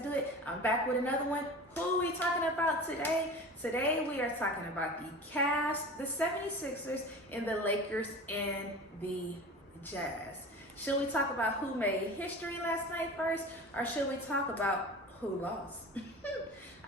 to do it. I'm back with another one. Who are we talking about today? Today we are talking about the Cavs, the 76ers, and the Lakers and the Jazz. Should we talk about who made history last night first, or should we talk about who lost?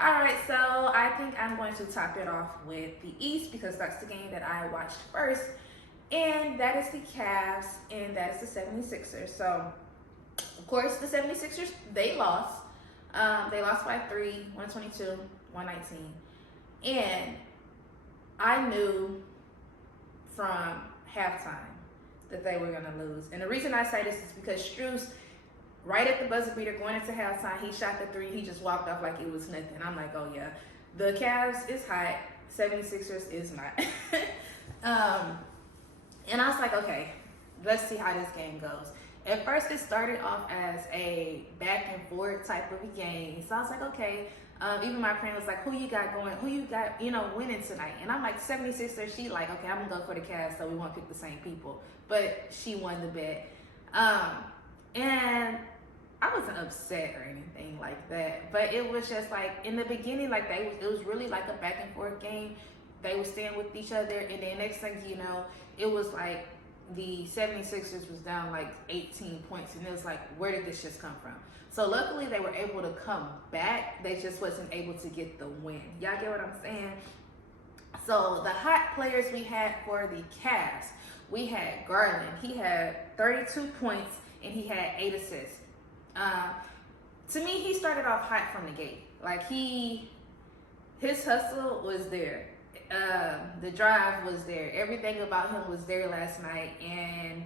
All right, so I think I'm going to top it off with the East because that's the game that I watched first, and that is the Cavs, and that is the 76ers. So, of course, the 76ers, they lost. They lost by 3, 122, 119. And I knew from halftime that they were going to lose. And the reason I say this is because Strus, right at the buzzer beater going into halftime, he shot the 3. He just walked off like it was nothing. I'm like, oh, yeah. The Cavs is hot. 76ers is not. And I was like, okay, let's see how this game goes. At first, it started off as a back and forth type of a game. So I was like, okay. Even my friend was like, who you got going? Who you got, winning tonight? And I'm like, 76ers. She like, okay, I'm going to go for the Cavs, so we won't pick the same people. But she won the bet. And I wasn't upset or anything like that. But it was just like, in the beginning, like it was really like a back and forth game. They were staying with each other. And then next thing you know, it was like, the 76ers was down like 18 points, and it was like, where did this just come from? So luckily they were able to come back. They just wasn't able to get the win. Y'all get what I'm saying? So the hot players we had for the Cavs, we had Garland. He had 32 points and he had 8 assists. To me, he started off hot from the gate. Like his hustle was there. The drive was there. Everything about him was there last night, and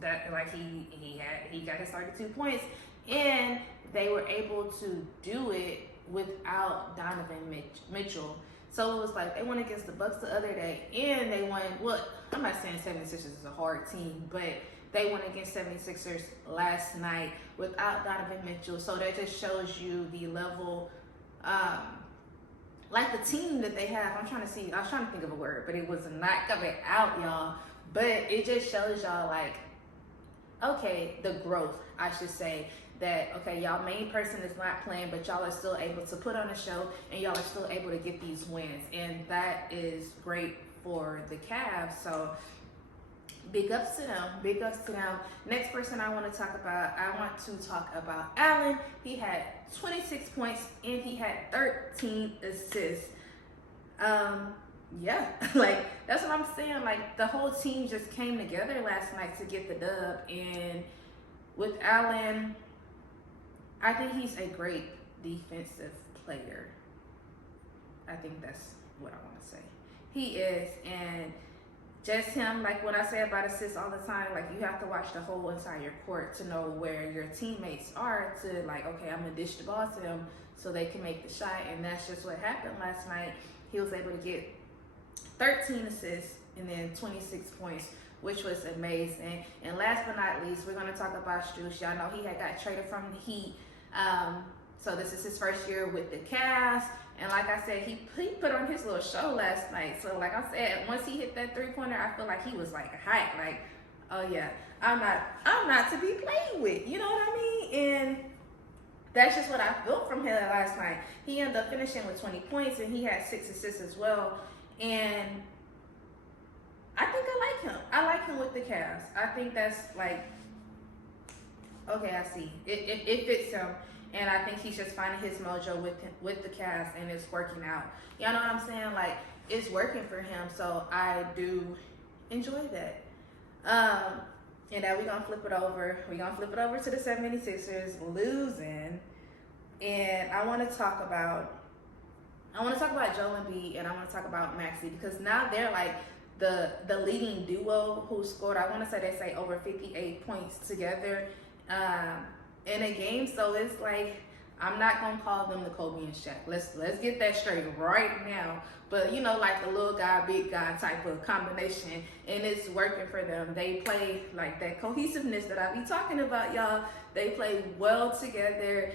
that like he got his 32 points, and they were able to do it without Donovan Mitchell. So it was like they won against the Bucks the other day, and they won. Well, I'm not saying 76ers is a hard team, but they won against 76ers last night without Donovan Mitchell. So that just shows you the level. Like the team that they have. I was trying to think of a word, but it was not coming out, y'all. But it just shows y'all, like, okay, the growth, I should say, that, okay, y'all main person is not playing, but y'all are still able to put on a show, and y'all are still able to get these wins. And that is great for the Cavs. So, big ups to them. Big ups to them. Next person I want to talk about, Allen. He had 26 points and he had 13 assists. Yeah, like that's what I'm saying. Like the whole team just came together last night to get the dub. And with Allen, I think he's a great defensive player. I think that's what I want to say. He is, and just him, like when I say about assists all the time, like you have to watch the whole entire court to know where your teammates are to like, okay, I'm gonna dish the ball to them so they can make the shot. And that's just what happened last night. He was able to get 13 assists and then 26 points, which was amazing. And last but not least, we're gonna talk about Strus. Y'all know he had got traded from the Heat. So this is his first year with the Cavs. And like I said, he put on his little show last night. So like I said, once he hit that 3-pointer, I feel like he was like hype. Like, oh yeah, I'm not to be played with. You know what I mean? And that's just what I felt from him last night. He ended up finishing with 20 points and he had 6 assists as well. And I think I like him. I like him with the Cavs. I think that's like, okay, I see. It fits him. And I think he's just finding his mojo with the Cavs, and it's working out. Y'all know what I'm saying? Like, it's working for him, so I do enjoy that. And now we're going to flip it over. We're going to flip it over to the 76ers losing. And I want to talk about Joel Embiid, and I want to talk about Maxey, because now they're like the leading duo who scored, I want to say they say over 58 points together. In a game, so it's like I'm not gonna call them the Kobe and Shaq. Let's get that straight right now. But like the little guy, big guy type of combination, and it's working for them. They play like that cohesiveness that I be talking about, y'all. They play well together.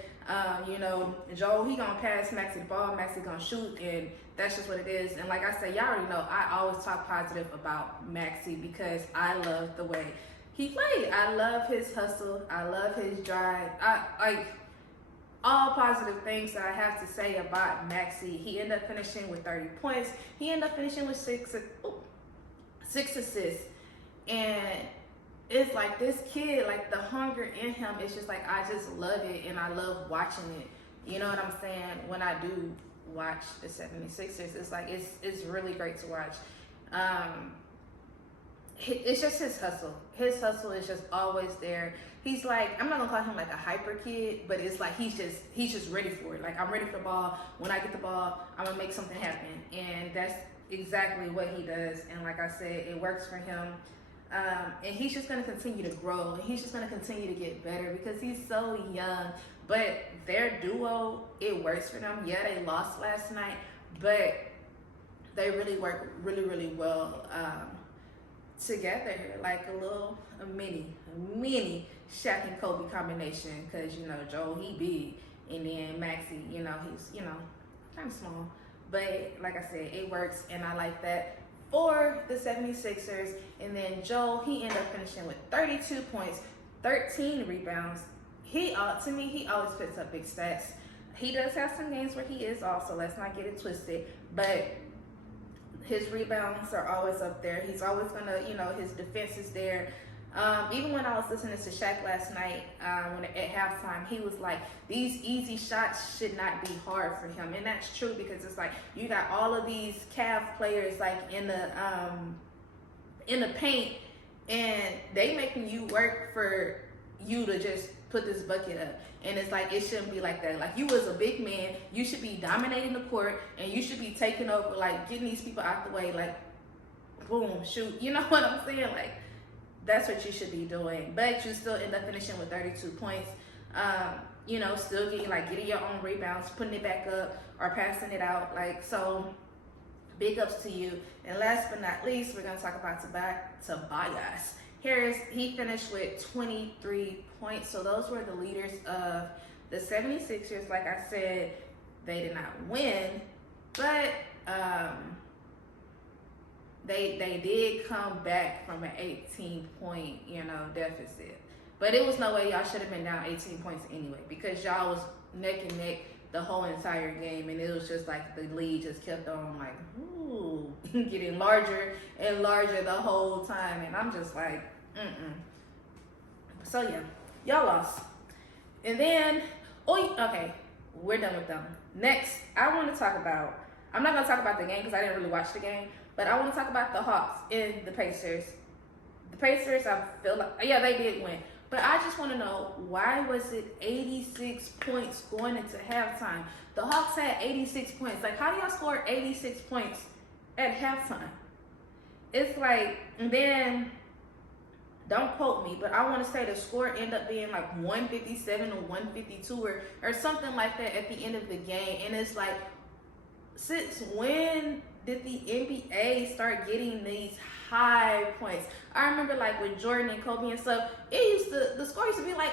Joel, he gonna pass Maxey the ball, Maxey gonna shoot, and that's just what it is. And like I said, y'all already know I always talk positive about Maxey because I love the way he played. I love his hustle. I love his drive. I like all all positive things that I have to say about Maxey. He ended up finishing with 30 points. He ended up finishing with six assists. And it's like this kid, like the hunger in him, it's just like I just love it and I love watching it. You know what I'm saying? When I do watch the 76ers, it's like it's really great to watch. It's just his hustle. His hustle is just always there. He's like, I'm not gonna call him like a hyper kid, but it's like he's just ready for it. Like, I'm ready for the ball. When I get the ball, I'm gonna make something happen. And that's exactly what he does. And like I said, it works for him. And he's just gonna continue to grow, and he's just gonna continue to get better because he's so young. But their duo, it works for them. Yeah, they lost last night, but they really work really well together, like a mini Shaq and Kobe combination. Because you know Joe, he big, and then Maxey, you know, he's kind of small. But like I said, it works, and I like that for the 76ers. And then Joe, he ended up finishing with 32 points, 13 rebounds. To me, he always puts up big stats. He does have some games where he is off, so let's not get it twisted. But his rebounds are always up there. He's always gonna, his defense is there. Even when I was listening to Shaq last night, at halftime, he was like, these easy shots should not be hard for him. And that's true, because it's like you got all of these Cavs players like in the paint, and they making you work for you to just put this bucket up. And it's like, it shouldn't be like that. Like, you as a big man, you should be dominating the court, and you should be taking over, like getting these people out the way, like boom, shoot. You know what I'm saying? Like, that's what you should be doing. But you still end up finishing with 32 points. Still getting your own rebounds, putting it back up, or passing it out. Like, so big ups to you. And last but not least, we're gonna talk about Tobias Harris. He finished with 23 points. So those were the leaders of the 76ers. Like I said, they did not win, but they did come back from an 18-point, deficit. But it was no way y'all should have been down 18 points anyway, because y'all was neck and neck the whole entire game, and it was just like the lead just kept on like, ooh, getting larger and larger the whole time, and I'm just like, So yeah, y'all lost. And then, okay, we're done with them. Next, I'm not gonna talk about the game because I didn't really watch the game, but I want to talk about the Hawks and the Pacers. The Pacers, I feel like, yeah, they did win. But I just want to know, why was it 86 points going into halftime? The Hawks had 86 points. Like, how do y'all score 86 points at halftime? It's like, and then, don't quote me, but I want to say the score ended up being like 157 or 152 or something like that at the end of the game. And it's like, since when did the NBA start getting these high points? I remember like with Jordan and Kobe and stuff, the score used to be like,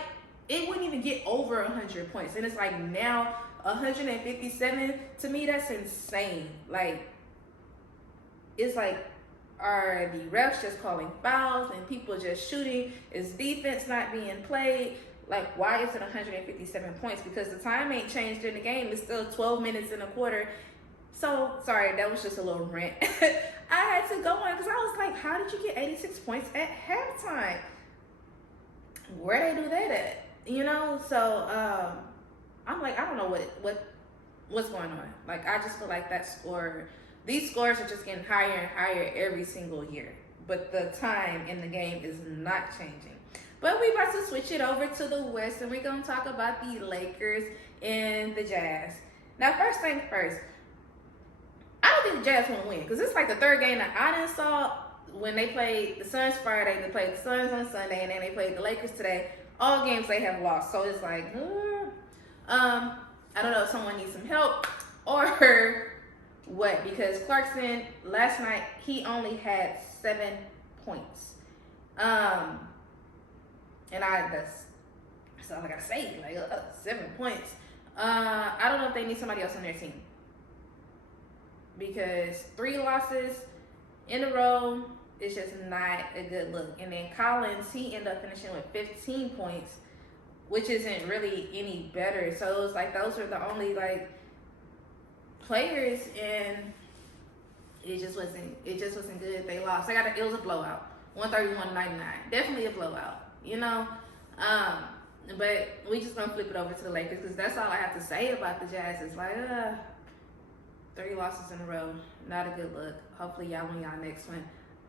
it wouldn't even get over 100 points. And it's like now 157, to me that's insane. Like, it's like, are the refs just calling fouls and people just shooting? Is defense not being played? Like, why is it 157 points? Because the time ain't changed in the game. It's still 12 minutes in a quarter. So, sorry, that was just a little rant. I had to go on because I was like, how did you get 86 points at halftime? Where they do that at? So I'm like, I don't know what's going on. Like, I just feel like these scores are just getting higher and higher every single year. But the time in the game is not changing. But we about to switch it over to the West, and we're going to talk about the Lakers and the Jazz. Now, first thing first, I don't think the Jazz want to win, because it's like the third game that I done saw when they played the Suns Friday, they played the Suns on Sunday, and then they played the Lakers today. All games they have lost. So it's like, I don't know if someone needs some help or what, because Clarkson last night, he only had 7 points. And that's all I gotta say, like 7 points. I don't know if they need somebody else on their team, because 3 losses in a row is just not a good look. And then Collins, he ended up finishing with 15 points. which isn't really any better. So it was like those were the only like players, and it just wasn't good. They lost. It was a blowout. 131-99. Definitely a blowout. You know? But we just gonna flip it over to the Lakers because that's all I have to say about the Jazz. It's like 3 losses in a row. Not a good look. Hopefully y'all win y'all next one.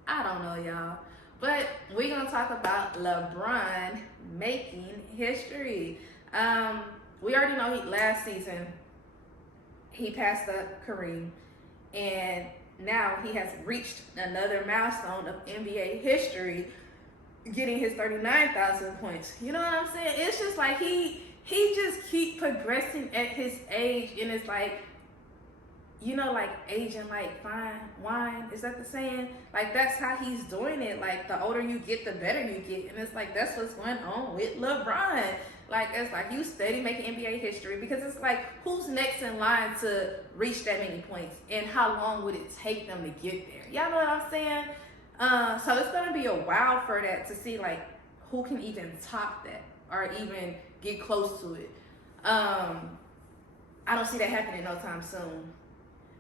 I don't know, y'all. But we're gonna talk about LeBron making history. We already know last season he passed up Kareem, and now he has reached another milestone of NBA history, getting his 39,000 points. You know what I'm saying? It's just like he just keep progressing at his age, and it's like, you know, like aging like fine wine. Is that the saying? Like that's how he's doing it. Like the older you get, the better you get, and it's like that's what's going on with LeBron. Like it's like you steady making NBA history because it's like who's next in line to reach that many points, and how long would it take them to get there? Y'all know what I'm saying? So it's gonna be a while for that to see like who can even top that or even get close to it. I don't see that happening no time soon.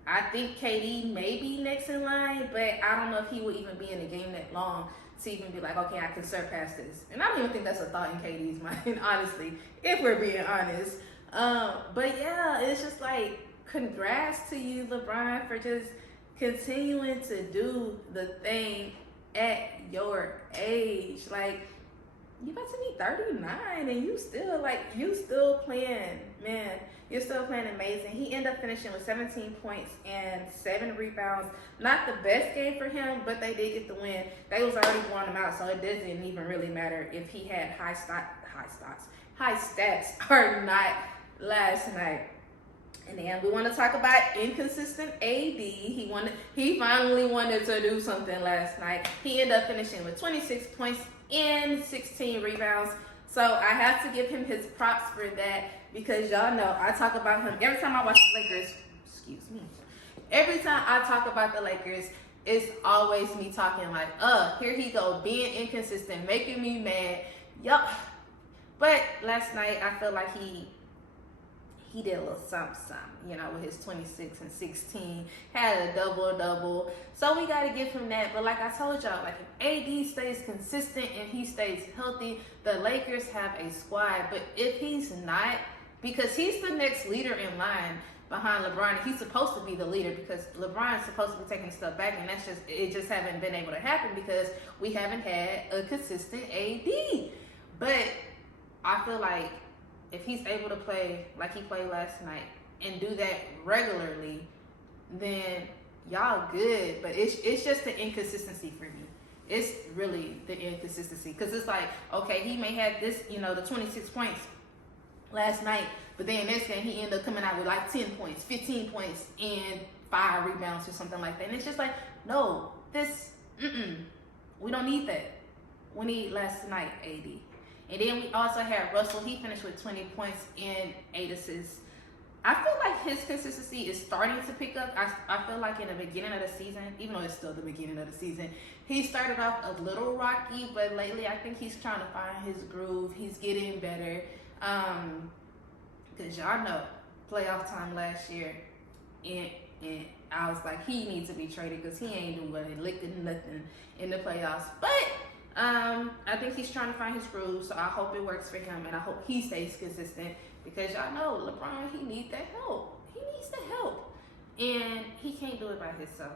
I think KD may be next in line, but I don't know if he would even be in the game that long to even be like, okay, I can surpass this. And I don't even think that's a thought in KD's mind, honestly, if we're being honest. But yeah, it's just like, congrats to you, LeBron, for just continuing to do the thing at your age. Like, you about to be 39 and you still playing, man. You're still playing amazing. He ended up finishing with 17 points and 7 rebounds. Not the best game for him, but they did get the win. They was already blowing him out, so it doesn't even really matter if he had high stats or not last night. And then we want to talk about inconsistent AD. He finally wanted to do something last night. He ended up finishing with 26 points and 16 rebounds. So I have to give him his props for that, because y'all know I talk about him every time I watch the Lakers. Excuse me. Every time I talk about the Lakers, it's always me talking like, here he go, being inconsistent, making me mad. Yup. But last night I feel like he did a little something, you know, with his 26 and 16, had a double-double. So we got to give him that. But like I told y'all, like if AD stays consistent and he stays healthy, the Lakers have a squad. But if he's not, because he's the next leader in line behind LeBron, he's supposed to be the leader because LeBron's supposed to be taking stuff back, and it just haven't been able to happen because we haven't had a consistent AD. But I feel like if he's able to play like he played last night and do that regularly, then y'all good. But it's just the inconsistency for me. It's really the inconsistency, because it's like, okay, he may have this, you know, the 26 points last night, but then next game he ended up coming out with like 10 points, 15 points, and 5 rebounds or something like that. And it's just like, no, we don't need that. We need last night AD. And then we also had Russell. He finished with 20 points and 8 assists. I feel like his consistency is starting to pick up. I feel like in the beginning of the season, even though it's still the beginning of the season, he started off a little rocky, but lately I think he's trying to find his groove. He's getting better. Because y'all know, playoff time last year, and I was like, he needs to be traded because he ain't doing nothing in the playoffs. But I think he's trying to find his groove, so I hope it works for him, and I hope he stays consistent, because y'all know LeBron, he needs that help. He needs the help, and he can't do it by himself.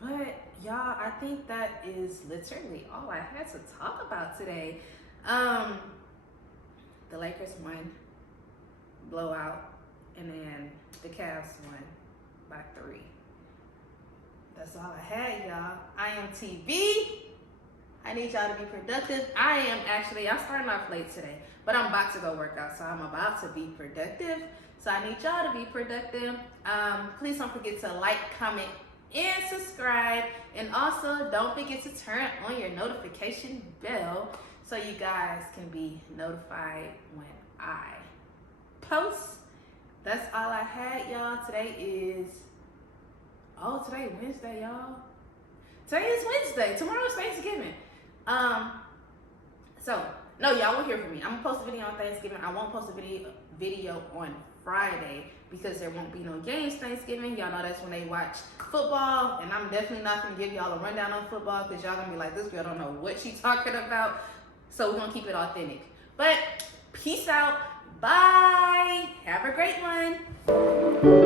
But y'all, I think that is literally all I had to talk about today. The Lakers won, blowout, and then the Cavs won by 3. That's all I had, y'all. I am TV. I need y'all to be productive. I'm starting off late today, but I'm about to go work out, so I'm about to be productive. So I need y'all to be productive. Please don't forget to like, comment, and subscribe. And also, don't forget to turn on your notification bell so you guys can be notified when I post. That's all I had, y'all. Today Wednesday, y'all. Today is Wednesday. Tomorrow's Thanksgiving. So No, y'all will hear from me. I'm gonna post a video on Thanksgiving. I won't post a video on Friday because there won't be no games Thanksgiving. Y'all know that's when they watch football, and I'm definitely not gonna give y'all a rundown on football because y'all gonna be like, this girl don't know what she talking about. So we're gonna keep it authentic. But peace out. Bye. Have a great one.